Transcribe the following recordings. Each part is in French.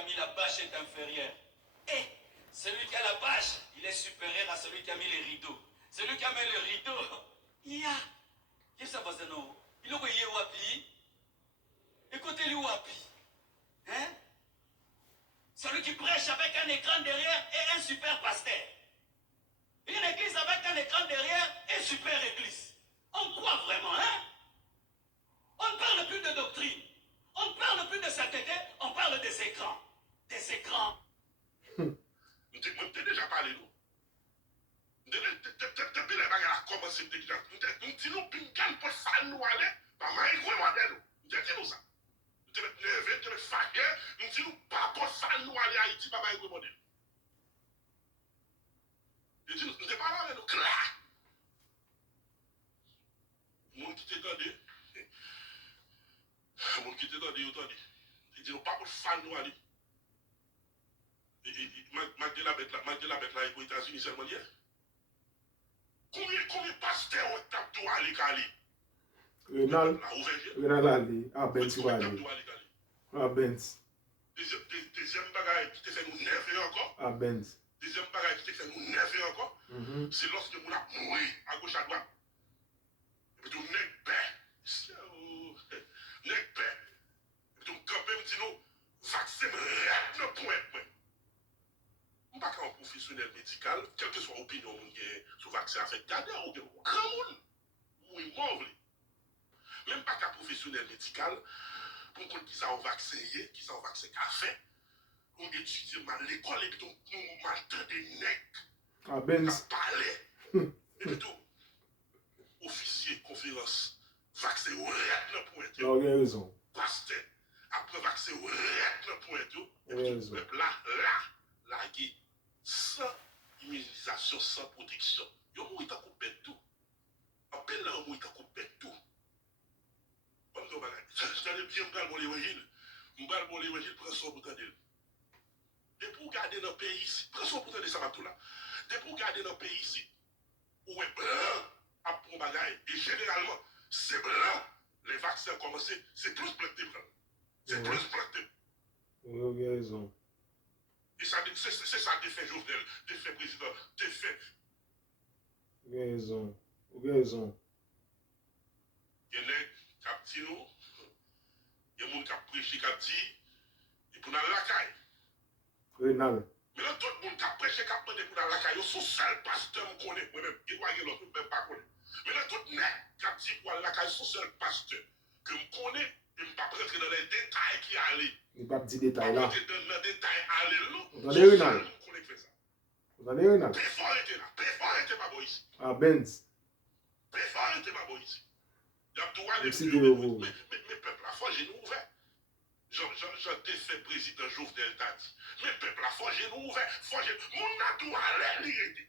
a mis la bâche est inférieur. Et celui qui a la bâche, il est supérieur à celui qui a mis les rideaux. Celui qui a mis les rideaux, il a. Qu'est-ce que ça passe non? Il a envoyé Wapi. Écoutez-lui Wapi. Hein? Celui qui prêche avec un écran derrière est un super pasteur. Une église avec un écran derrière est super église. On croit vraiment, hein? On ne parle plus de doctrine. On ne parle plus de sainteté, on parle des écrans. Des écrans. Je déjà parlé, nous. Depuis les bagages a commencé déjà. Nous nous pincan pour ça nous aller. Pas mal gros modèle. Je dis nous ça. Je vais lever, je vais faire. Nous nous pas pour ça nous aller à Haïti pas mal gros modèle. Je dis nous pas là nous clair. Mon qui t'entendait. Mon qui t'entendait, entendez. Je dis nous pas pour ça nous aller. Malgré la bête là, aux États-Unis seulement hier. Combien pasteurs ont tapé à l'écali? Renal Ali, à Benz ou Ali. À Benz. Deuxième bagaille qui te fait nous nerver encore. À Benz. Deuxième bagaille qui te fait nous nerver encore. C'est lorsque nous avons mouru à gauche à droite. Et puis tout nèg paix. Nèg paix. Et puis tout quand même dit nous, vaccin me reste le point. Je ne suis pas un professionnel médical, quelle que soit l'opinion sur le vaccin, avec garder ou grand monde. Oui, moi, même pas qu'un professionnel médical, pour qu'on dise ça au vaccin, qui ça au vaccin qu'a fait, on étudie mal l'école et puis on m'entend des nègres. Ah, Benz. Parler. Et puis tout, officier, conférence, vaccin, ou reste le point. Non, il a raison. Pasteur, après vaccin, ou reste le point. Et puis tout, là, guide. Sans immunisation, sans protection. Yo mou ita coupé tout. En peine là, mou ita coupé tout. Comme nous, j'allais bien me bon l'évangile. Me bon l'évangile, prends son bouton d'elle. Et pour garder dans le pays ici, prends son bouton de ça tout là. Et pour garder dans le pays ici, où est blanc à pour bagaille. Et généralement, c'est blanc. Les vaccins commencé, c'est plus planté blanc. C'est plus planté. Oui, vous avez raison. Et ça, c'est ça défait Jovenel, défait président, défait. Vous avez raison. Vous avez raison. Il y a des gens qui nous, il y a des gens qui prêché, qui dit, et pour nous la caille. Renal. Mais là, tout le monde qui a prêché, qui a demandé pour nous la caille, c'est seul pasteur que je connais, moi-même, il y a l'autre, même pas connaît. Mais là, tout le monde qui a dit pour la caille, c'est seul pasteur que je connais, et je ne vais pas rentrer dans les détails qui allaient. Il n'y a pas de petits détails là. Dans les détails allés, non. Vous allez Renal. Vous allez Renal. Préfort était là, préfort était pas bon ici. Ah, Benz. Préfort était pas bon ici. Il y a droit Merci de de vous. mais peuple, la fois, j'ai nous ouvert. J'en défait président Jovenel t'a dit. Mais peuple, la fois, j'ai nous ouvert. Mon atout à l'érité.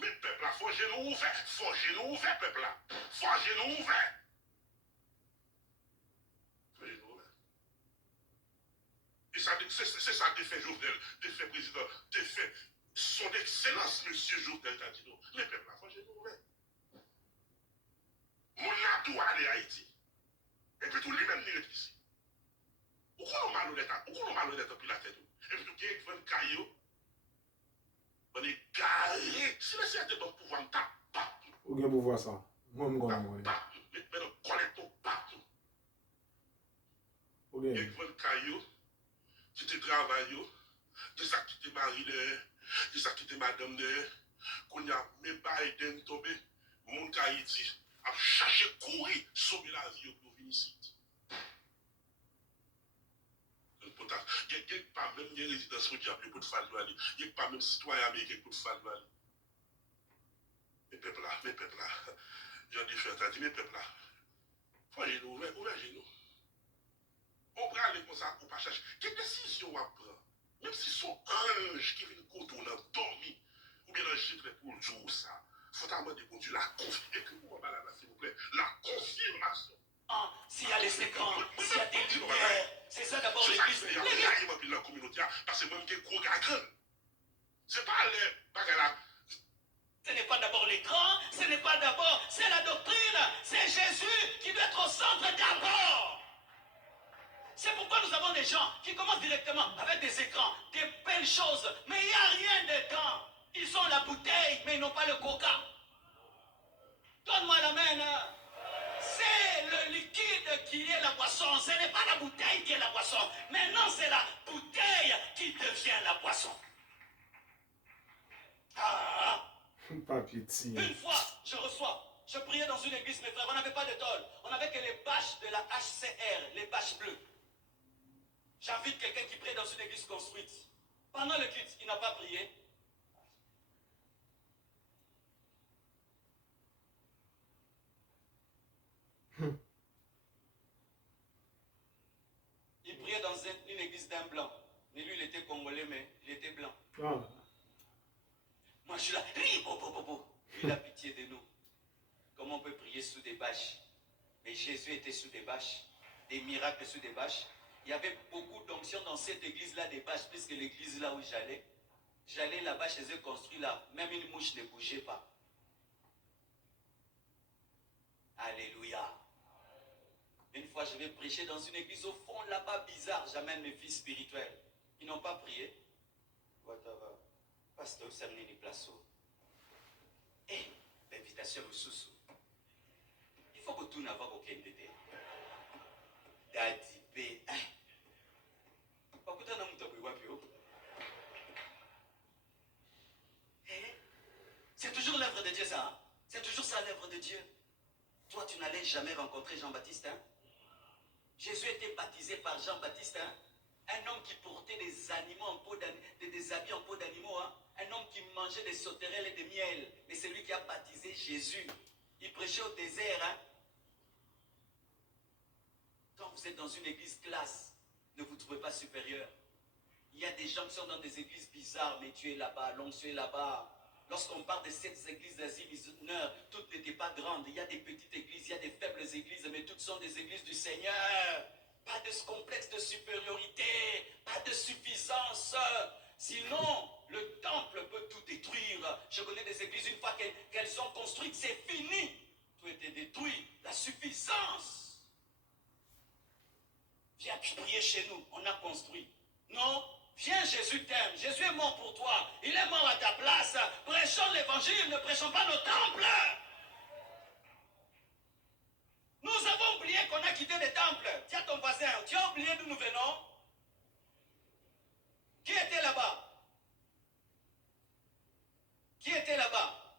Mais peuple, la fois, j'ai nous ouvert. Faut j'ai nous ouvert, peuple là. Faut j'ai nous ouvert. Et ça, c'est ça défait Jovenel, défait président, défait son excellence, monsieur Jovenel t'a dit non. Mais peuple, la fois, j'ai nous ouvert. Mon atout à Haïti. Et puis tout lui-même n'est ici. Pourquoi on malhonnête depuis la tête? Et puis tout qui est 20 caillots, on est carré. Si le CRT bon pouvoir, on tape partout. Vous avez pouvoir ça. Moi, je vais partout. Mais on collecte partout. OK. Il y a 20 caillots qui te travaillent, qui ça qui te marie, qui ça qui te madame de, qu'on y a même pas Biden tombé, mon Haïti a cherché courir sauver la vie pour venir ici. Il n'y a pas même des résidences qui ont pour faire aller. Il n'y a pas même citoyens américains pour faire aller. Mes peuples là, j'en ai fait un dit, mes peuples là, faut aller nous ouvrir genoux. On prend aller comme ça, on pas chercher. Quelle décision on prend? Même si son ange qui vient côté on a dormi, ou bien l'ange qui pour le jour ça, il faut demander pour Dieu la confirmation. Écrivez-moi là, s'il vous plaît, la confirmation. Ah, s'il y a les écrans, s'il y a des lumières, c'est ça d'abord l'église. Il y a la communauté, parce que même qui est gros gagnon. C'est pas les bagages. Ce n'est pas d'abord l'écran, ce n'est pas d'abord, c'est la doctrine, c'est Jésus qui doit être au centre d'abord. C'est pourquoi nous avons des gens qui commencent directement avec des écrans, des belles choses, mais il n'y a rien dedans. Ils ont la bouteille, mais ils n'ont pas le coca. Donne-moi la main. Hein. C'est le liquide qui est la boisson. Ce n'est pas la bouteille qui est la boisson. Maintenant, c'est la bouteille qui devient la boisson. Ah. Une fois, je priais dans une église, mes frères, on n'avait pas de tôle. On n'avait que les bâches de la HCR, les bâches bleues. J'invite quelqu'un qui prie dans une église construite. Pendant le culte, il n'a pas prié. Il priait dans une église d'un blanc. Mais lui, il était congolais, mais il était blanc. Oh. Moi, je suis là. Il a pitié de nous. Comment on peut prier sous des bâches? Mais Jésus était sous des bâches. Des miracles sous des bâches. Il y avait beaucoup d'onction dans cette église-là, des bâches, puisque l'église là où j'allais. J'allais là-bas chez eux construit là. Même une mouche ne bougeait pas. Alléluia. Une fois, je vais prêcher dans une église au fond là-bas, bizarre. J'amène mes fils spirituels. Ils n'ont pas prié. Pasteur, ça menait les places. Eh, l'invitation au sous. Il faut que tout n'avoir aucun bébé. Daddy B. C'est toujours l'œuvre de Dieu, ça. Hein? C'est toujours ça l'œuvre de Dieu. Toi, tu n'allais jamais rencontrer Jean-Baptiste. Hein? Jésus était baptisé par Jean-Baptiste. Hein? Un homme qui portait des animaux en peau des habits en peau d'animaux. Hein? Un homme qui mangeait des sauterelles et des miels. Mais c'est lui qui a baptisé Jésus. Il prêchait au désert. Hein? Quand vous êtes dans une église classe, ne vous trouvez pas supérieur. Il y a des gens qui sont dans des églises bizarres, mais tu es là-bas, l'onction est là-bas. Lorsqu'on parle de cette église d'Asie mineure, toutes n'étaient pas grandes. Il y a des petites églises, il y a des faibles églises, mais toutes sont des églises du Seigneur. Pas de complexe de supériorité, pas de suffisance. Sinon, le temple peut tout détruire. Je connais des églises, une fois qu'elles sont construites, c'est fini. Tout était détruit. La suffisance. Viens prier chez nous, on a construit. Non, viens, Jésus t'aime. Jésus est mort pour toi. Il est mort à ta place. Prêchons l'évangile, ne prêchons pas nos temples. Nous avons oublié qu'on a quitté les temples. Tiens ton voisin, tu as oublié d'où nous venons? Qui était là-bas? Qui était là-bas?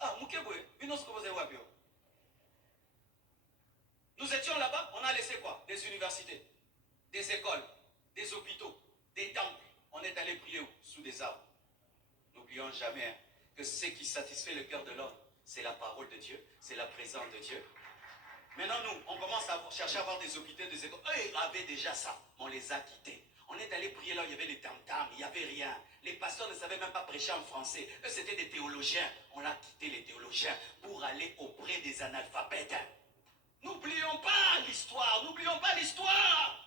Ah, Moukeboué, nous étions là-bas, on a laissé quoi? Des universités, des écoles, des hôpitaux, des temples. On est allé prier où? Sous des arbres. N'oublions jamais hein, que ce qui satisfait le cœur de l'homme, c'est la parole de Dieu, c'est la présence de Dieu. Maintenant, nous, on commence à chercher à avoir des hôpitaux, des écoles. Eux, ils avaient déjà ça. On les a quittés. On est allé prier là où il y avait les tam-tams, il n'y avait rien. Les pasteurs ne savaient même pas prêcher en français. Eux, c'était des théologiens. On a quitté les théologiens pour aller auprès des analphabètes. N'oublions pas l'histoire, n'oublions pas l'histoire.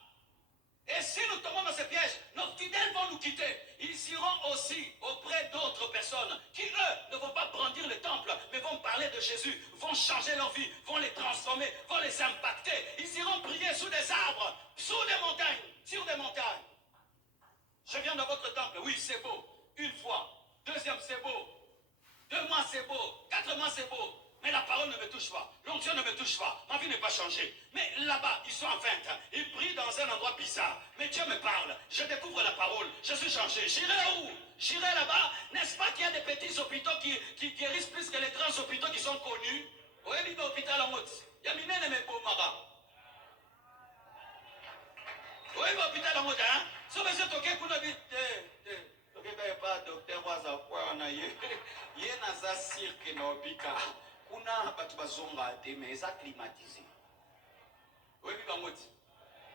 Et si nous tombons dans ce piège, nos fidèles vont nous quitter. Ils iront aussi auprès d'autres personnes qui, eux, ne vont pas brandir le temple, mais vont parler de Jésus, vont changer leur vie, vont les transformer, vont les impacter. Ils iront prier sous des arbres, sous des montagnes, sur des montagnes. Je viens dans votre temple, oui, c'est beau. Une fois, deuxième, c'est beau. 2 mois, c'est beau. 4 mois, c'est beau. Mais la parole ne me touche pas. L'onction ne me touche pas. Ma vie n'est pas changée. Mais là-bas, ils sont en feinte. Ils prient dans un endroit bizarre. Mais Dieu me parle. Je découvre la parole. Je suis changé. J'irai où? J'irai là-bas. N'est-ce pas qu'il y a des petits hôpitaux qui guérissent plus que les grands hôpitaux qui sont connus? Oui, il y a hôpital en mode. Il y a minene mais pour Mara. Oui, il y a hôpital en mode. Hein? So, monsieur Toké, vous n'avez pas docteur Wazakwa. Il y a un cirque dans l'hôpital. Kuna batu bazonga te mais ça climatisé. Oui bi bangoti.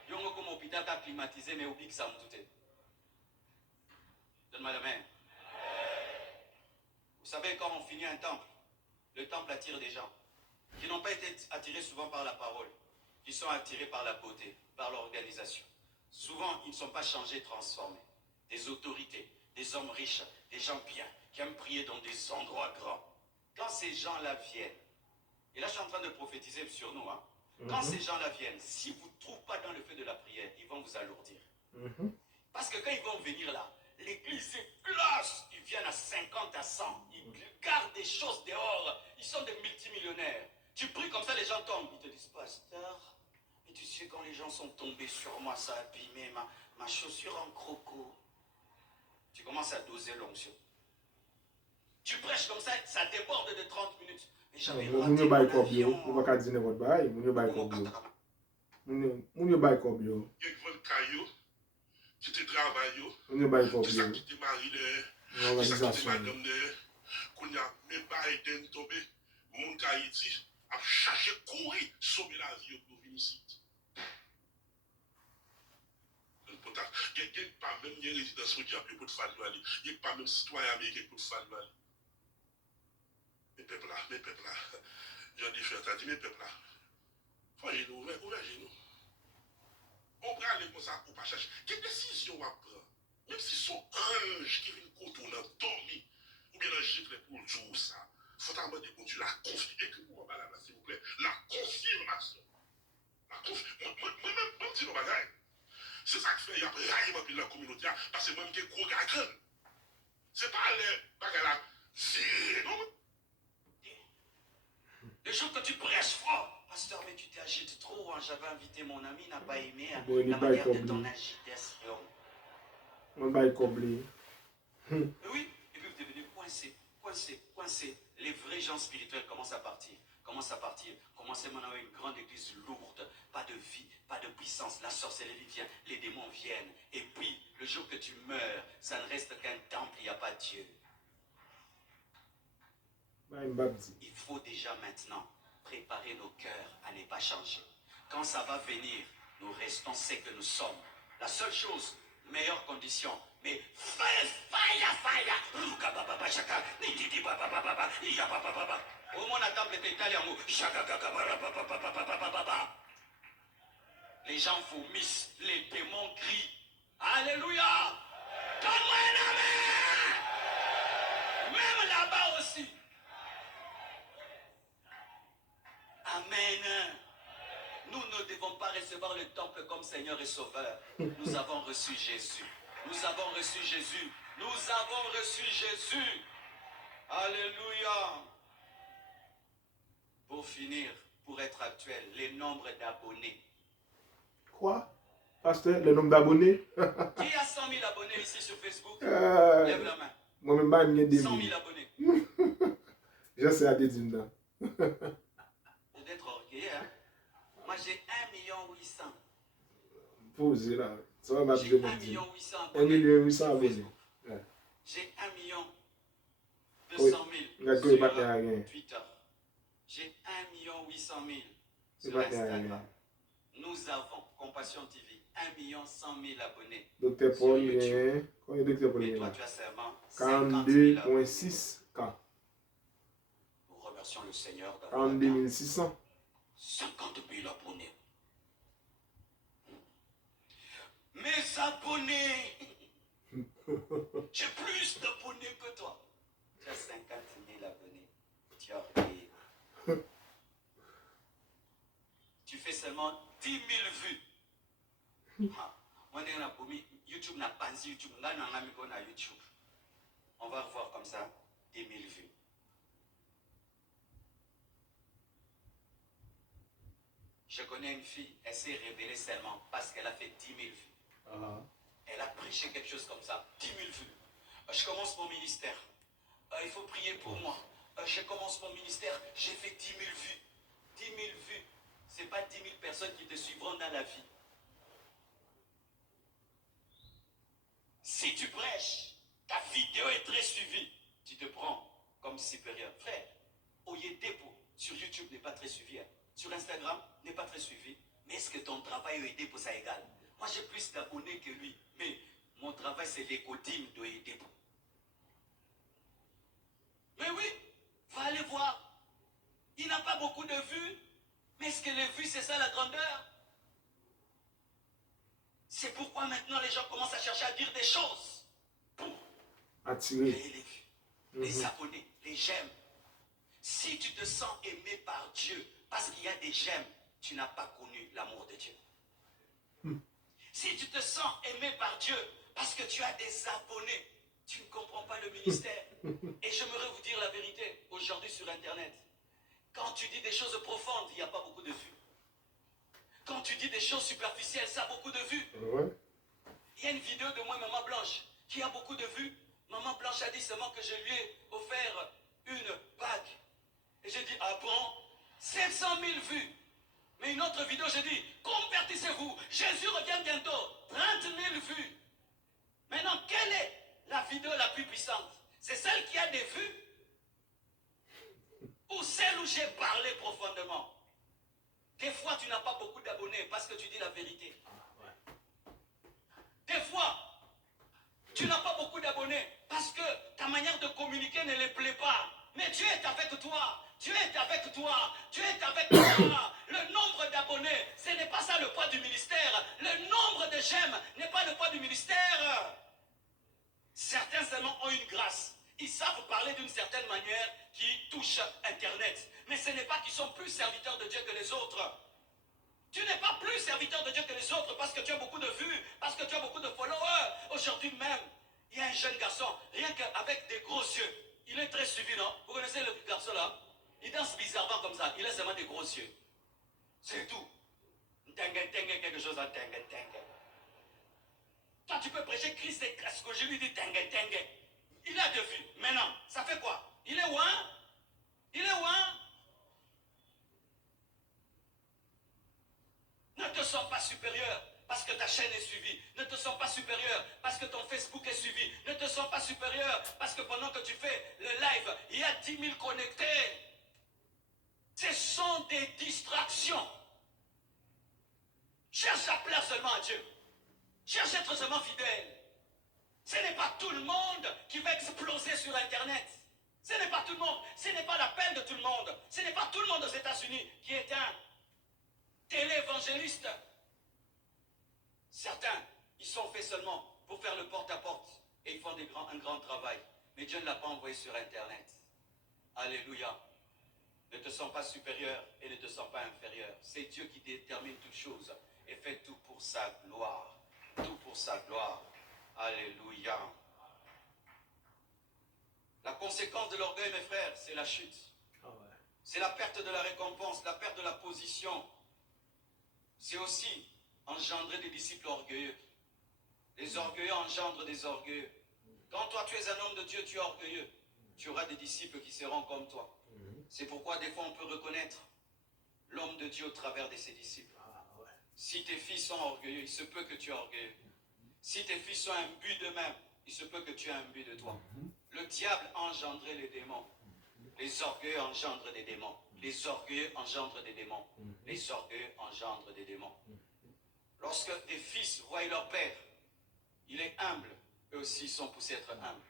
Yongo comme hôpital ka climatisé mais obik ça mtouté. Donne-moi la main. Vous savez quand on finit un temple, le temple attire des gens qui n'ont pas été attirés souvent par la parole, qui sont attirés par la beauté, par l'organisation. Souvent, ils ne sont pas changés, transformés. Des autorités, des hommes riches, des gens bien, qui aiment prier dans des endroits grands. Quand ces gens-là viennent, et là je suis en train de prophétiser sur nous, hein, Quand ces gens-là viennent, si vous ne trouvez pas dans le feu de la prière, ils vont vous alourdir. Parce que quand ils vont venir là, l'église est classe. Ils viennent à 50, à 100. Ils gardent des choses dehors. Ils sont des multimillionnaires. Tu pries comme ça, les gens tombent. Ils te disent, pasteur, et tu sais, quand les gens sont tombés sur moi, ça a abîmé ma chaussure en croco. Tu commences à doser l'onction. Tu prêches comme ça déborde de 30 minutes. Mais j'avais raté mon avion. On va pas dire n'importe quoi. Mon bail comme Mon bail comme yo. Il y a une caillou qui te travaille. Mon bail comme Qui ça yo. qui te marie de. Qui ça qui te Organisation. madame de. Qu'on y a mes Biden tombé. Mon Haïti a cherché courir sauver la vie pour venir ici. Il n'y a pas même des résidents qui ont pour faire aller. Il n'y a pas même citoyens américains pour faire aller. Mes peuples là, j'ai dit, frère, t'as dit, mes peuples là, voyez nous, ouvrez-nous. On va aller comme ça pour pas chercher. Quelle décision on va prendre? Même si son ange qui vient contourner, dormir, ou bien un gifle pour le jour, ça, il faut demander pour Dieu la confirmation. Écrivez-moi là, s'il vous plaît, la confirmation. Moi-même, je dis nos bagailles. C'est ça qui fait, il y a raillement dans la communauté, parce que moi, je suis gros gars. C'est pas les bagailles là, c'est non. Le jour que tu prêches fort, pasteur, mais tu t'agites trop. Hein. J'avais invité mon ami, il n'a pas aimé hein, Bon, la manière de ton agitation. Mon bail comme Oui, et puis vous devenez coincé. Les vrais gens spirituels commencent à partir. Commencez maintenant à avoir une grande église lourde. Pas de vie, pas de puissance. La sorcellerie vient, les démons viennent. Et puis, le jour que tu meurs, ça ne reste qu'un temple, il n'y a pas de Dieu. Il faut déjà maintenant préparer nos cœurs à ne pas changer. Quand ça va venir, nous restons ce que nous sommes. La seule chose, meilleure condition, mais fire. Au moins la table est étalée en mots. Les gens vomissent, les démons crient. Alléluia! Donne-moi un amen! Même là-bas aussi. Amen. Nous ne devons pas recevoir le temple comme Seigneur et Sauveur. Nous avons reçu Jésus. Alléluia. Pour finir, pour être actuel, les nombres d'abonnés. Quoi? Pasteur, le nombre d'abonnés? Qui a 100 000 abonnés ici sur Facebook? Lève la main. Moi-même, je n'ai 100 000 abonnés. Je sais à des dîmes. D'être orgueilleux, hein? Moi, j'ai 1 800 000. Posez là. Ça va J'ai 1 800 000 1 800 abonnés. J'ai 1 200 000 sur Twitter. J'ai 1 800 000 sur Instagram. Nous avons, Compassion TV, 1 100 000 abonnés. Docteur Paul, combien de Docteur Paul? Et toi, tu as seulement 50 000 abonnés. 42,6K. Nous remercions le Seigneur d'avoir 42 600. 50 000 abonnés. Mes abonnés, j'ai plus d'abonnés que toi. Tu as 50 000 abonnés. Tu as payé. Tu fais seulement 10 000 vues. YouTube n'a pas dit YouTube. On va revoir comme ça 10 000 vues. Je connais une fille, elle s'est révélée seulement parce qu'elle a fait 10 000 vues. Elle a prêché quelque chose comme ça, 10 000 vues. Je commence mon ministère. Il faut prier pour moi. Je commence mon ministère, j'ai fait 10 000 vues. 10 000 vues. Ce n'est pas 10 000 personnes qui te suivront dans la vie. Si tu prêches, ta vidéo est très suivie, tu te prends comme supérieur. Frère, Oyedepo sur YouTube n'est pas très suivi. Hein. Sur Instagram n'est pas très suivi. Mais est-ce que ton travail Oyedepo ça égale? Moi j'ai plus d'abonnés que lui. Mais mon travail c'est l'écodime d'Oyedepo. Mais oui, va aller voir. Il n'a pas beaucoup de vues. Mais est-ce que les vues c'est ça la grandeur? C'est pourquoi maintenant les gens commencent à chercher à dire des choses pour attirer créer les vues, les abonnés, les j'aime. Si tu te sens aimé par Dieu, parce qu'il y a des j'aime, tu n'as pas connu l'amour de Dieu. Si tu te sens aimé par Dieu parce que tu as des abonnés, tu ne comprends pas le ministère. Et j'aimerais vous dire la vérité aujourd'hui sur Internet. Quand tu dis des choses profondes, il n'y a pas beaucoup de vues. Quand tu dis des choses superficielles, ça a beaucoup de vues. Ouais. Il y a une vidéo de moi, Maman Blanche, qui a beaucoup de vues. Maman Blanche a dit seulement que je lui ai offert une bague. Et j'ai dit, ah bon, 700 000 vues. Mais une autre vidéo, j'ai dit, convertissez-vous, Jésus revient bientôt, 30 000 vues. Maintenant, quelle est la vidéo la plus puissante? C'est celle qui a des vues ou celle où j'ai parlé profondément? Des fois, tu n'as pas beaucoup d'abonnés parce que tu dis la vérité. Des fois, tu n'as pas beaucoup d'abonnés parce que ta manière de communiquer ne les plaît pas. Mais Dieu est avec toi. Dieu est avec toi. Dieu est avec toi. Le nombre d'abonnés, ce n'est pas ça le poids du ministère. Le nombre de j'aime n'est pas le poids du ministère. Certains seulement ont une grâce. Ils savent parler d'une certaine manière qui touche Internet. Mais ce n'est pas qu'ils sont plus serviteurs de Dieu que les autres. Tu n'es pas plus serviteur de Dieu que les autres parce que tu as beaucoup de vues, parce que tu as beaucoup de followers. Aujourd'hui même, il y a un jeune garçon, rien qu'avec des gros yeux. Il est très suivi, non? Vous connaissez le garçon là? Il danse bizarrement comme ça. Il a seulement des gros yeux. C'est tout. Quelque chose en tengue. Toi, tu peux prêcher Christ et ce que je lui dis tengue. Il a de vues. Maintenant, ça fait quoi? Il est où, hein? Il est où, hein? Ne te sens pas supérieur parce que ta chaîne est suivie. Ne te sens pas supérieur parce que ton Facebook est suivi. Ne te sens pas supérieur parce que pendant que tu fais le live, il y a 10 000 connectés. Ce sont des distractions. Cherche à plaire seulement à Dieu. Cherche à être seulement fidèle. Ce n'est pas tout le monde qui va exploser sur Internet. Ce n'est pas tout le monde. Ce n'est pas la peine de tout le monde. Ce n'est pas tout le monde aux États-Unis qui est un télévangéliste. Certains, ils sont faits seulement pour faire le porte-à-porte et ils font un grand travail. Mais Dieu ne l'a pas envoyé sur Internet. Alléluia. Ne te sens pas supérieur et ne te sens pas inférieur. C'est Dieu qui détermine toutes choses et fait tout pour sa gloire. Tout pour sa gloire. Alléluia. La conséquence de l'orgueil, mes frères, c'est la chute. C'est la perte de la récompense, la perte de la position. C'est aussi engendrer des disciples orgueilleux. Les orgueilleux engendrent des orgueilleux. Quand toi tu es un homme de Dieu, tu es orgueilleux. Tu auras des disciples qui seront comme toi. C'est pourquoi des fois on peut reconnaître l'homme de Dieu au travers de ses disciples. Si tes fils sont orgueilleux, il se peut que tu es orgueilleux. Si tes fils sont imbus d'eux-mêmes, il se peut que tu aies imbu de toi. Le diable a engendré les démons. Les orgueilleux engendrent des démons. Les orgueilleux engendrent des démons. Les orgueilleux engendrent des démons. Lorsque des fils voient leur père, il est humble, eux aussi sont poussés à être humbles.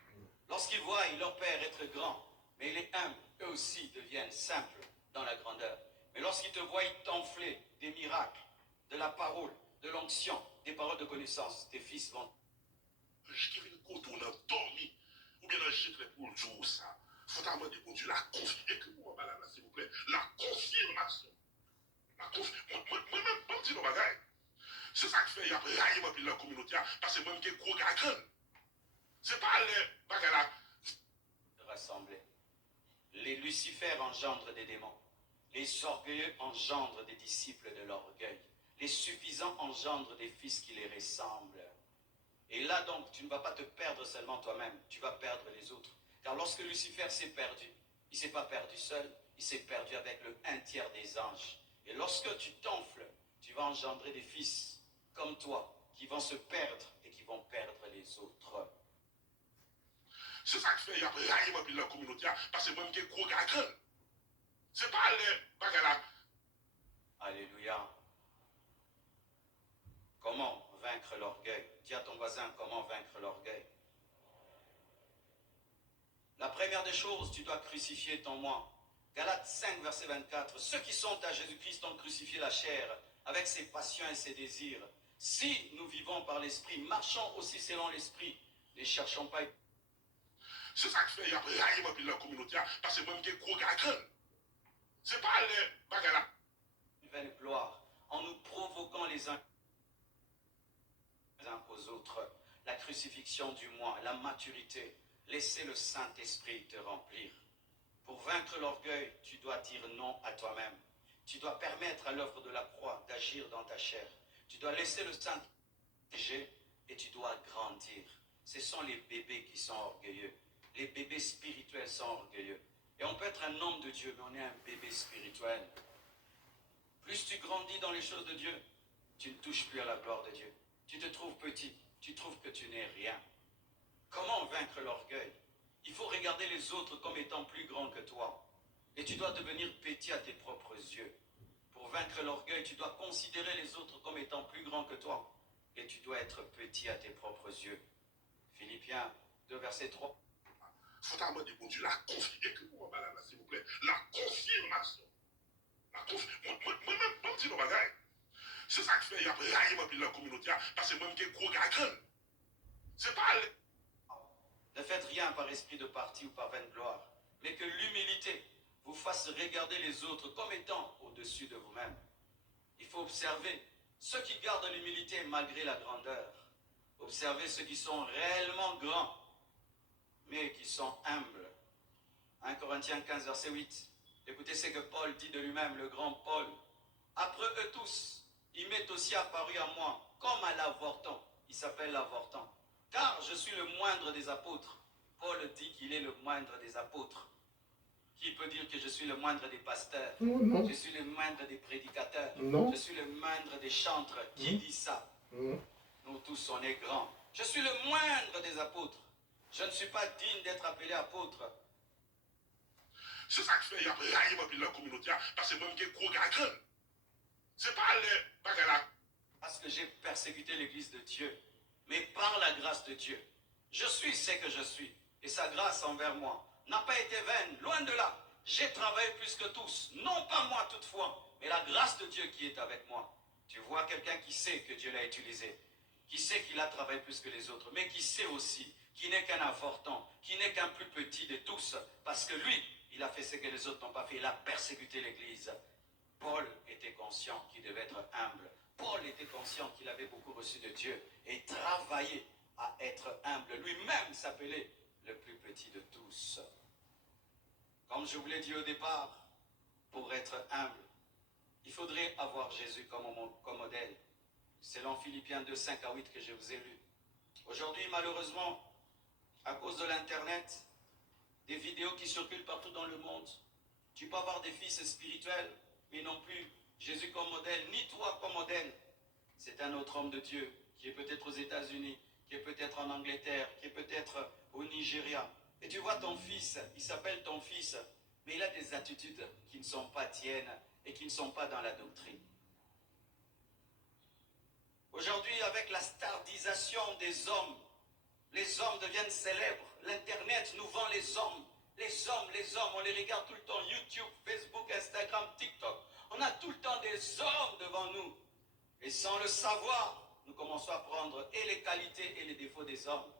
Lorsqu'ils voient leur père être grand, mais il est humble, eux aussi deviennent simples dans la grandeur. Mais lorsqu'ils te voient t'enfler des miracles, de la parole, de l'onction, des paroles de connaissance, tes fils vont... Je vais quand on a dormi, ou bien je très pour le jour ça. Faut demander pour Dieu la confirmation. S'il vous plaît, la confirmation. Moi-même, je dis nos bagailles. C'est ça qui fait, il y a raillement dans la communauté, parce que moi, j'ai gros gagnon. C'est pas les bagailles là. Rassembler. Les Lucifères engendrent des démons. Les orgueilleux engendrent des disciples de l'orgueil. Les suffisants engendrent des fils qui les ressemblent. Et là donc, tu ne vas pas te perdre seulement toi-même, tu vas perdre les autres. Car lorsque Lucifer s'est perdu, il ne s'est pas perdu seul, il s'est perdu avec le 1/3 des anges. Et lorsque tu t'enfles, tu vas engendrer des fils comme toi, qui vont se perdre et qui vont perdre les autres. C'est ça qui fait, il y a raillement dans la communauté, parce que moi, j'ai gros gagnon. C'est pas les bagailles là. Alléluia. Comment vaincre l'orgueil? Dis à ton voisin comment vaincre l'orgueil. La première des choses, tu dois crucifier ton moi. Galates 5, verset 24. Ceux qui sont à Jésus-Christ ont crucifié la chair avec ses passions et ses désirs. Si nous vivons par l'esprit, marchons aussi selon l'esprit. Ne cherchons pas. C'est ça qui fait, il y a raillement dans la communauté, parce que moi, j'ai gros gagnon. C'est pas les bagailles là. vaine gloire, en nous provoquant les uns aux autres. La crucifixion du moi, la maturité. Laissez le Saint-Esprit te remplir. Pour vaincre l'orgueil, tu dois dire non à toi-même. Tu dois permettre à l'œuvre de la croix d'agir dans ta chair. Tu dois laisser le Saint-Esprit et tu dois grandir. Ce sont les bébés qui sont orgueilleux. Les bébés spirituels sont orgueilleux. Et on peut être un homme de Dieu, mais on est un bébé spirituel. Plus tu grandis dans les choses de Dieu, tu ne touches plus à la gloire de Dieu. Tu te trouves petit, tu trouves que tu n'es rien. Comment vaincre l'orgueil? Il faut regarder les autres comme étant plus grands que toi. Et tu dois devenir petit à tes propres yeux. Pour vaincre l'orgueil, tu dois considérer les autres comme étant plus grands que toi. Et tu dois être petit à tes propres yeux. Philippiens 2, verset 3. Faut demander bon Dieu la confirmation, s'il vous plaît. La confirmation. Moi-même, je dis non, bagaille. C'est ça qui fait, il y a raillé la communauté, parce que moi, j'ai gros gagnon. C'est pas. Ne faites rien par esprit de parti ou par vaine gloire, mais que l'humilité vous fasse regarder les autres comme étant au-dessus de vous-même. Il faut observer ceux qui gardent l'humilité malgré la grandeur. Observez ceux qui sont réellement grands, mais qui sont humbles. 1 Corinthiens 15, verset 8. Écoutez ce que Paul dit de lui-même, le grand Paul. Après eux tous, il m'est aussi apparu à moi, comme à l'avorton. Il s'appelle l'avorton. Car je suis le moindre des apôtres. Paul dit qu'il est le moindre des apôtres. Qui peut dire que je suis le moindre des pasteurs? Non. Je suis le moindre des prédicateurs? Non. Je suis le moindre des chantres? Qui dit ça? Nous tous, on est grands. Je suis le moindre des apôtres. Je ne suis pas digne d'être appelé apôtre. C'est ça qui fait, il y a raillé la communauté, parce que moi, j'ai gros gagnon. C'est pas les bagages. Parce que j'ai persécuté l'église de Dieu. Mais par la grâce de Dieu, je suis ce que je suis. Et sa grâce envers moi n'a pas été vaine. Loin de là. J'ai travaillé plus que tous. Non pas moi toutefois, mais la grâce de Dieu qui est avec moi. Tu vois quelqu'un qui sait que Dieu l'a utilisé, qui sait qu'il a travaillé plus que les autres, mais qui sait aussi qu'il n'est qu'un avorton, qui n'est qu'un plus petit de tous, parce que lui, il a fait ce que les autres n'ont pas fait. Il a persécuté l'église. Paul était conscient qu'il devait être humble. Paul était conscient qu'il avait beaucoup reçu de Dieu et travaillait à être humble. Lui-même s'appelait le plus petit de tous. Comme je vous l'ai dit au départ, pour être humble, il faudrait avoir Jésus comme modèle. Selon Philippiens 2, 5 à 8 que je vous ai lu. Aujourd'hui, malheureusement, à cause de l'Internet, des vidéos qui circulent partout dans le monde, tu peux avoir des fils spirituels, mais non plus Jésus comme modèle, ni toi comme modèle. C'est un autre homme de Dieu qui est peut-être aux États-Unis, qui est peut-être en Angleterre, qui est peut-être au Nigeria. Et tu vois ton fils, il s'appelle ton fils, mais il a des attitudes qui ne sont pas tiennes et qui ne sont pas dans la doctrine. Aujourd'hui, avec la stardisation des hommes, les hommes deviennent célèbres. L'Internet nous vend les hommes. Les hommes, on les regarde tout le temps. YouTube, Facebook, Instagram, TikTok. On a tout le temps des hommes devant nous. Et sans le savoir, nous commençons à prendre et les qualités et les défauts des hommes.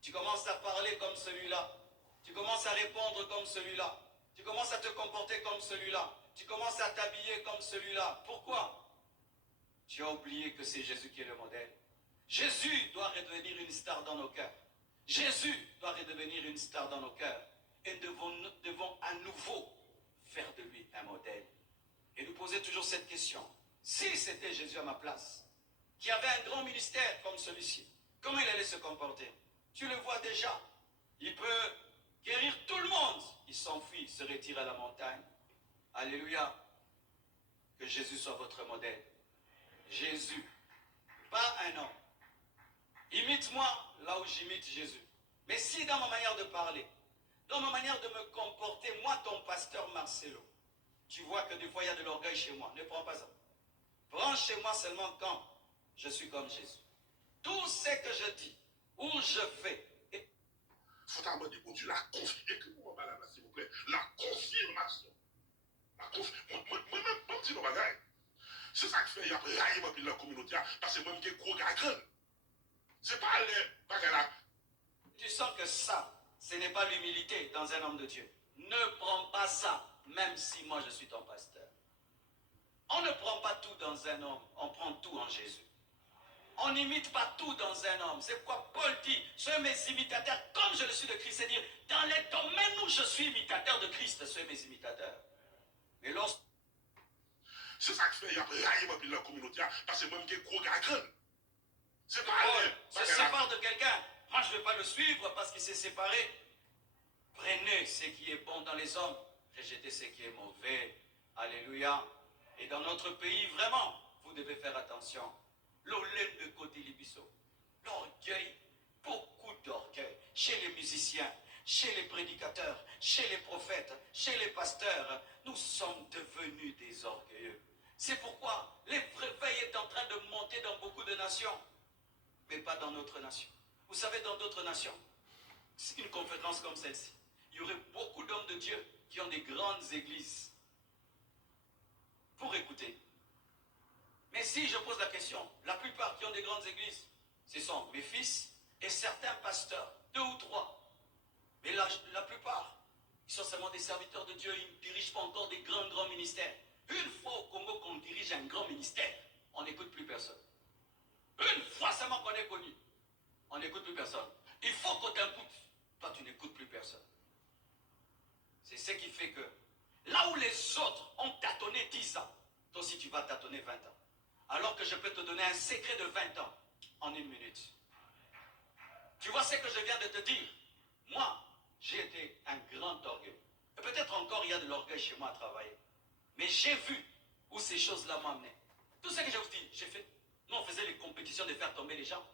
Tu commences à parler comme celui-là. Tu commences à répondre comme celui-là. Tu commences à te comporter comme celui-là. Tu commences à t'habiller comme celui-là. Pourquoi? Tu as oublié que c'est Jésus qui est le modèle. Jésus doit redevenir une star dans nos cœurs. Jésus doit redevenir une star dans nos cœurs. Et nous devons à nouveau faire de lui un modèle. Et nous poser toujours cette question. Si c'était Jésus à ma place, qui avait un grand ministère comme celui-ci, comment il allait se comporter? Tu le vois déjà. Il peut guérir tout le monde. Il s'enfuit, se retire à la montagne. Alléluia. Que Jésus soit votre modèle. Jésus, pas un homme. Imite-moi là où j'imite Jésus. Mais si dans ma manière de parler, dans ma manière de me comporter, moi ton pasteur Marcelo, tu vois que des fois il y a de l'orgueil chez moi, ne prends pas ça. Prends chez moi seulement quand je suis comme Jésus. Tout ce que je dis, ou je fais. Faut demander bon Dieu la confirmation, s'il vous plaît. La confirmation. Moi-même, je dis non, bagaille. C'est ça qui fait, il y a raillé la communauté, parce que moi, j'ai gros gagnon. C'est pas les bagages là. Tu sens que ça, ce n'est pas l'humilité dans un homme de Dieu. Ne prends pas ça, même si moi je suis ton pasteur. On ne prend pas tout dans un homme, on prend tout en Jésus. On n'imite pas tout dans un homme. C'est pourquoi Paul dit, soyez mes imitateurs comme je le suis de Christ. C'est-à-dire, dans les domaines où je suis imitateur de Christ, soyez mes imitateurs. Mais lorsque... C'est ça qui fait, il y a raillé dans la communauté, parce que même qui est gros gagnant. C'est pas Paul se sépare de quelqu'un. Moi, je ne vais pas le suivre parce qu'il s'est séparé. Prenez ce qui est bon dans les hommes, rejetez ce qui est mauvais. Alléluia. Et dans notre pays, vraiment, vous devez faire attention. L'olène de côté libiso. L'orgueil, beaucoup d'orgueil. Chez les musiciens, chez les prédicateurs, chez les prophètes, chez les pasteurs, nous sommes devenus des orgueilleux. C'est pourquoi l'éveil est en train de monter dans beaucoup de nations, mais pas dans notre nation. Vous savez, dans d'autres nations, c'est une conférence comme celle-ci. Il y aurait beaucoup d'hommes de Dieu qui ont des grandes églises pour écouter. Mais si je pose la question, la plupart qui ont des grandes églises, ce sont mes fils et certains pasteurs, 2 ou 3. Mais la plupart, ils sont seulement des serviteurs de Dieu, ils ne dirigent pas encore des grands ministères. Une fois au Congo qu'on dirige un grand ministère, on n'écoute plus personne. Une fois seulement qu'on est connu, on n'écoute plus personne. Il faut qu'on t'écoute. Toi, tu n'écoutes plus personne. C'est ce qui fait que là où les autres ont tâtonné 10 ans, toi aussi tu vas tâtonner 20 ans. Alors que je peux te donner un secret de 20 ans en 1 minute. Tu vois ce que je viens de te dire? Moi, j'ai été un grand orgueil. Et peut-être encore il y a de l'orgueil chez moi à travailler. Mais j'ai vu où ces choses-là m'ont amené. Tout ce que je vous dis, j'ai fait. Nous, on faisait les compétitions de faire tomber les gens.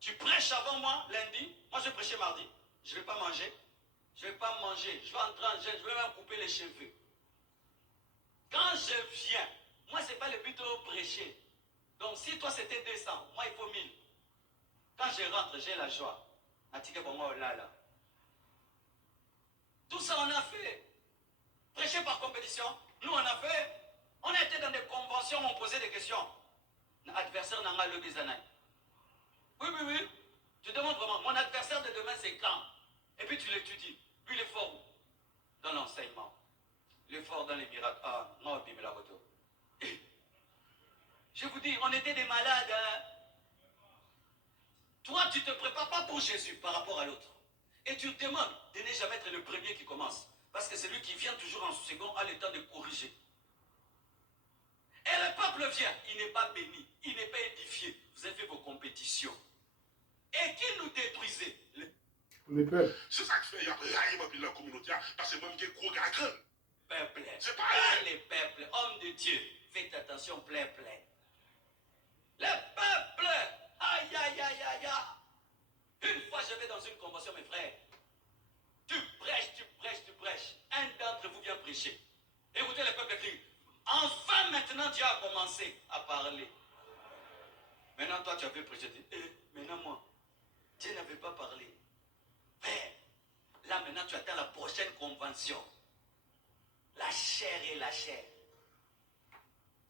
Tu prêches avant moi, lundi. Moi, je prêchais mardi. Je ne vais pas manger. Je ne vais pas manger. Je vais entrer en jeûne. Je vais même couper les cheveux. Quand je viens, moi, ce n'est pas le but de prêcher. Donc, si toi, c'était 200, moi, il faut 1000. Quand je rentre, j'ai la joie. Tout ça, on a fait. Prêcher par compétition. Nous, on a fait. On a été dans des conventions où on posait des questions. Adversaire n'a pas le bizanaï. Oui, oui, oui. Tu demandes vraiment, mon adversaire de demain, c'est quand? Et puis tu l'étudies. Lui, il est fort où? Dans l'enseignement. Il est fort dans les miracles. Ah, non, bim, la photo. Je vous dis, on était des malades. Hein? Toi, tu ne te prépares pas pour Jésus par rapport à l'autre. Et tu te demandes de ne jamais être le premier qui commence. Parce que c'est lui qui vient toujours en second a le temps de corriger. Et le peuple vient, il n'est pas béni, il n'est pas édifié. Vous avez fait vos compétitions. Et qui nous détruisait? Les peuples. C'est ça qui fait, il y a raillé dans la communauté, parce que même qui est gros gagnant. Peuple. C'est pas les peuples, hommes de Dieu. Faites attention, peuple. Le peuple. Aïe, aïe, aïe, aïe, aïe. Une fois, je vais dans une convention, mes frères. Tu prêches, tu prêches, tu prêches. Un d'entre vous vient prêcher. Écoutez le peuple crie. Enfin, maintenant, Dieu a commencé à parler. Maintenant, toi, tu avais prêché. Maintenant, moi, Dieu n'avait pas parlé. Père, là, maintenant, tu attends la prochaine convention. La chair et la chair.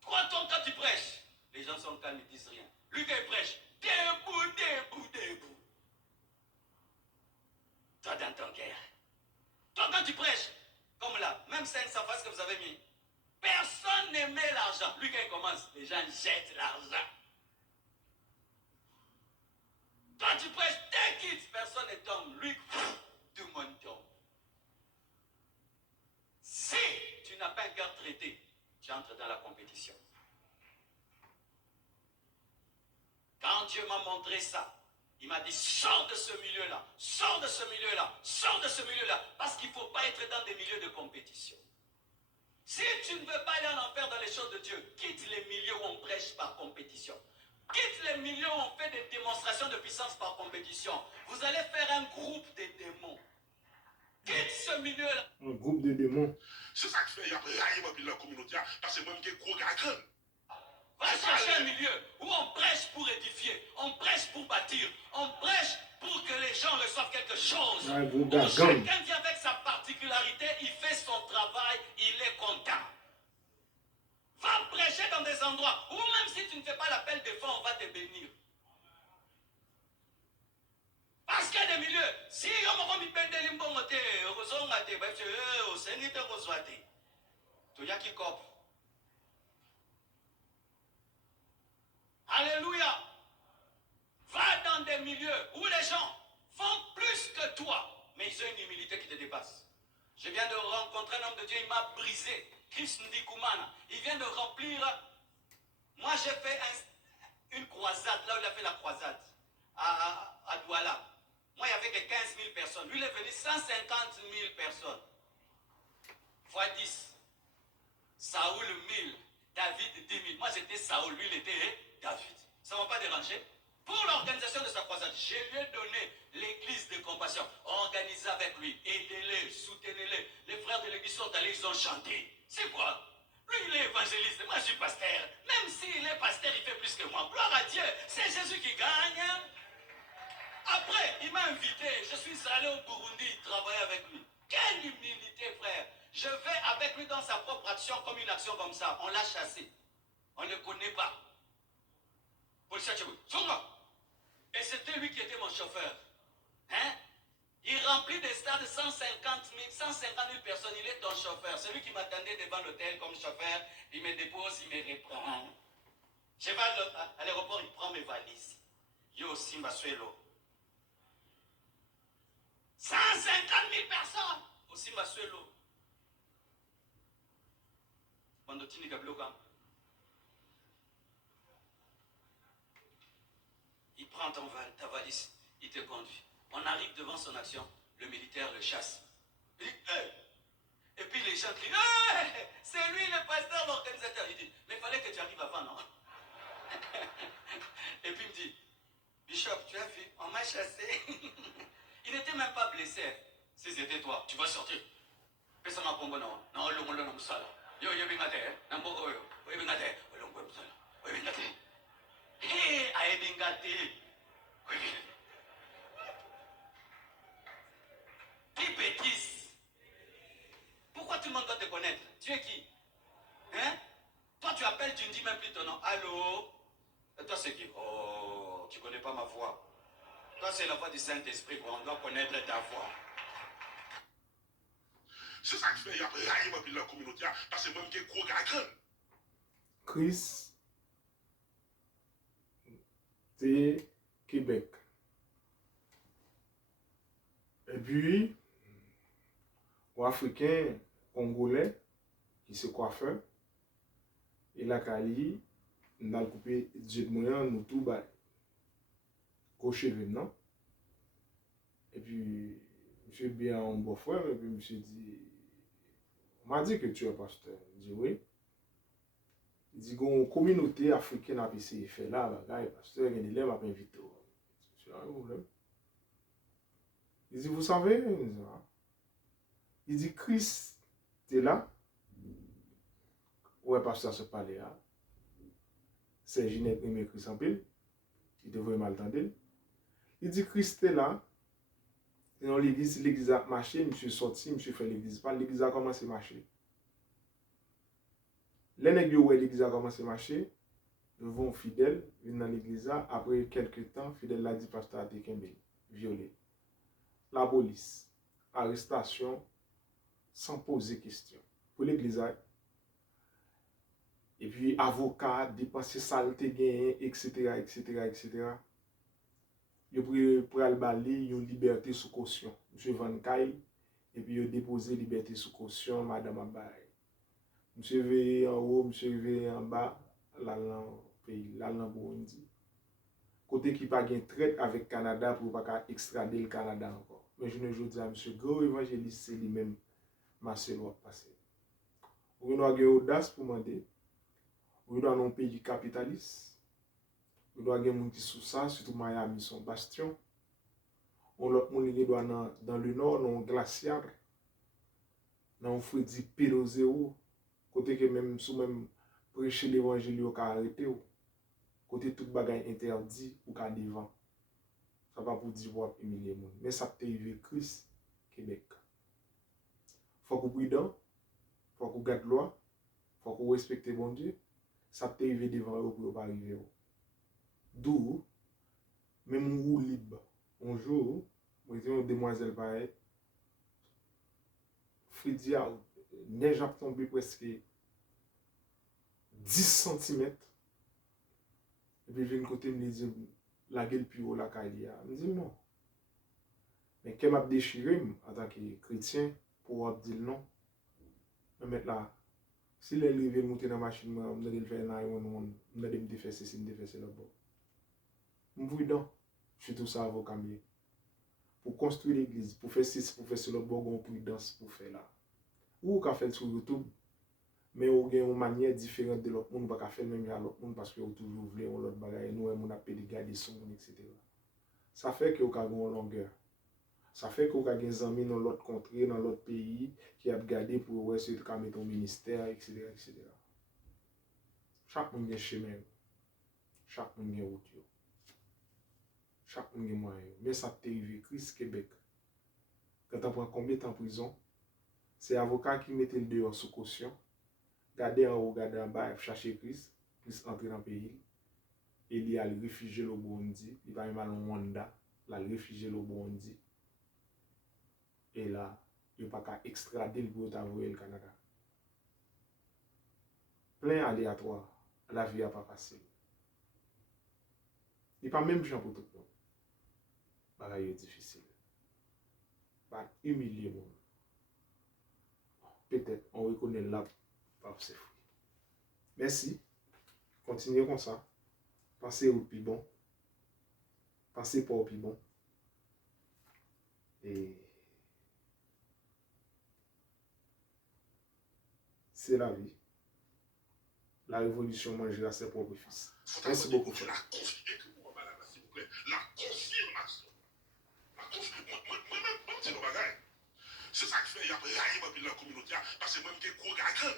Toi, quand tu prêches, les gens sont calmes, ils disent rien. Lui, quand il prêche, debout, debout, debout. Toi, dans ton cœur. Toi, quand tu prêches, comme là, même 500 fois ce que vous avez mis, personne n'aimait l'argent. Lui, quand il commence, les gens jettent l'argent. Toi, tu prêches, take it, personne ne tombe. Lui, tout le monde tombe. Si tu n'as pas un cœur traité, tu entres dans la compétition. Quand Dieu m'a montré ça, il m'a dit, sors de ce milieu-là, sors de ce milieu-là, sors de ce milieu-là, parce qu'il ne faut pas être dans des milieux de compétition. Si tu ne veux pas aller en enfer dans les choses de Dieu, quitte les milieux où on prêche par compétition. Quitte les milieux où on fait des démonstrations de puissance par compétition. Vous allez faire un groupe de démons. Quitte ce milieu-là. Un groupe de démons. C'est ça qui fait, il y a raillé dans la communauté, parce que même qui est gros gagnant. Va chercher un milieu où on prêche pour édifier, on prêche pour bâtir, on prêche pour que les gens reçoivent quelque chose. Où chacun vient avec sa particularité, il fait son travail, il est content. Va prêcher dans des endroits où même si tu ne fais pas l'appel de fond, on va te bénir. Parce qu'il y a des milieux, si on m'a mis pendant l'imbongote, tu y a qui cop. milieu où les gens font plus que toi, mais ils ont une humilité qui te dépasse. Je viens de rencontrer un homme de Dieu, il m'a brisé. Chris Ndikumana, il vient de remplir. Moi, j'ai fait une croisade, là où il a fait la croisade, à Douala. Moi, il n'y avait que 15 000 personnes. Lui, il est venu 150 000 personnes. Fois 10. Saoul 1000, David 10 000. Moi, j'étais Saoul, lui, il était David. Ça ne m'a pas dérangé. Pour l'organisation de sa croisade, je lui ai donné l'église de compassion. Organisez avec lui, aidez-les, soutenez-les. Les frères de l'église sont allés, ils ont chanté. C'est quoi? Lui, il est évangéliste, moi, je suis pasteur. Même s'il est pasteur, il fait plus que moi. Gloire à Dieu, c'est Jésus qui gagne. Après, il m'a invité. Je suis allé au Burundi travailler avec lui. Quelle humilité, frère. Je vais avec lui dans sa propre action, comme une action comme ça. On l'a chassé. On ne le connaît pas. Et c'était lui qui était mon chauffeur. Hein? Il remplit des stades de 150 000 personnes. Il est ton chauffeur. C'est lui qui m'attendait devant l'hôtel comme chauffeur. Il me dépose, il me reprend. Je vais à l'aéroport, il prend mes valises. Yo, Simba Suelo. 150 000 personnes au Simba Suelo. Bandotini Gabloga. Il prend ta valise, il te conduit. On arrive devant son action, le militaire le chasse. Il dit, hey! Et puis les gens crient, hey! C'est lui le pasteur, l'organisateur. Il dit, mais il fallait que tu arrives avant, non? Et puis il me dit, Bishop, tu as vu, on m'a chassé. Il n'était même pas blessé. Si c'était toi, tu vas sortir. Personne n'a pas bon, non. Non, le monde n'a pas ça. Yo, yo, bingate, n'a pas yo, yo, bingate, yo, yo, yo, bingate. Hé, aïe, bingate. Qui bêtise? Pourquoi tout le monde doit te connaître? Tu es qui? Hein? Toi, tu appelles, tu ne dis même plus ton nom. Allô? Et toi, c'est qui? Oh, tu ne connais pas ma voix. Toi, c'est la voix du Saint-Esprit. On doit connaître ta voix. C'est ça qui fait, il y a rien dans la communauté, parce que même qui est gros gagnant. Chris, c'est Québec. Et puis, aux Africains congolais, qui se coiffeur, et la Kali, nous avons coupé Dieu moyen, nous tout bas. Coché non? Et puis, monsieur bien un beau frère, et puis monsieur dit, on m'a dit que tu es pasteur. Il dit oui. Il dit qu'on communauté africaine a essayé de faire là, bagaille, pasteur, il y a m'a invité. C'est un problème. Il dit, vous savez, il dit, Christ, t'es là. Ouais, pasteur se parlait là. C'est Ginette qui Christ en pile. Il devrait mal entendre. Il dit, Christ est là. Et dans l'église a marché, monsieur sorti, monsieur fait l'église. Pas l'église a commencé à marcher. Les nègres où l'église a commencé à marcher, ils vont fidèles, ils viennent dans l'église. Après quelques temps, fidèle l'a dit, pasteur a été violé. La police, arrestation, sans poser question. Pour l'église, et puis avocat, dépenser saleté gagné, etc., etc., etc. Ils pour aller balayer une liberté sous caution. Monsieur Van Kay, et puis ils déposé liberté sous caution, madame Abay. Monsieur V en haut, monsieur V en bas, là dans pays, là dans Burundi. Côté qui pas gain traite avec Canada pour pas extrader le Canada encore. Mais je ne dis à monsieur gros évangéliste c'est lui-même Marcel va passer. Ou nous avons audace pour demander. Ou dans un pays capitaliste. Ou doit avoir des gens qui sont ça, surtout Miami son bastion. On doit dans le nord, dans un glacial, dans un Freddy Pilo zéro. Côté que même sous même prêcher l'évangile au cas arrêté. Côté tout bagage interdit ou cas devant. Ça va pour dire pour humilier monde. Mais ça peut arriver Christ Québec. Faut qu'on prudent, faut qu'on garde loi, faut qu'on respecte bon Dieu. Ça peut arriver devant eux pour pas arriver. D'où même ou libre. Un jour, moi j'ai une demoiselle pareille. Freddy a neige a tombé presque 10 cm. Et puis, je viens de côté me dire, la gueule plus haut la caille. Je dis non. Mais qu'elle m'a déchiré en tant que chrétien pour dire non. Je mettre là. Si les arrivé monter dans la machine, je vais faire un je vais faire ceci, je vais faire cela. Je vous dis je suis tout ça avocat. Pour construire l'église, pour faire ceci, pour faire cela, on prudence pour faire là. Ou qu'on fait sur YouTube, mais on a une manière différente de l'autre monde, on va faire même à l'autre monde parce que vous toujours voulez l'autre bagaille, nous on a payé des gars, des sons, etc. Ça fait que vous avez une longueur. Ça fait que vous avez des amis dans l'autre contrée, dans l'autre pays, qui a gardé pour essayer de mettre au ministère, etc., etc. Chaque monde a un chemin. Chaque monde a une route. Chaque monde a un moyen. Mais ça t'est arrivé, Chris Québec. Quand on prend combien de temps en prison, c'est l'avocat qui mettait le dehors sous caution. Garder en haut, garder en bas, chercher Chris entrer dans le pays. Et il a le réfugié au Burundi. Il va même aller au Rwanda. Il a le réfugié au Burundi. Et là, il n'y a pas qu'à extrader le pour envoyer le Canada. Plein aléatoire. La vie n'a pas passé. Il n'y a pas même gens pour tout le monde. Bagaille est difficile. Pas humilier le monde. Peut-être on reconnaît là par ses fruits. Merci. Continuez comme ça. Pensez au plus bon. Pensez pas au plus bon. Et c'est la vie. La révolution mangera ses propres fils. Merci beaucoup. La confirmation. La confirmation. Moi-même, c'est le bagage. C'est ça qui fait, il y a pas de la communauté, parce que moi, je suis gros gagnant.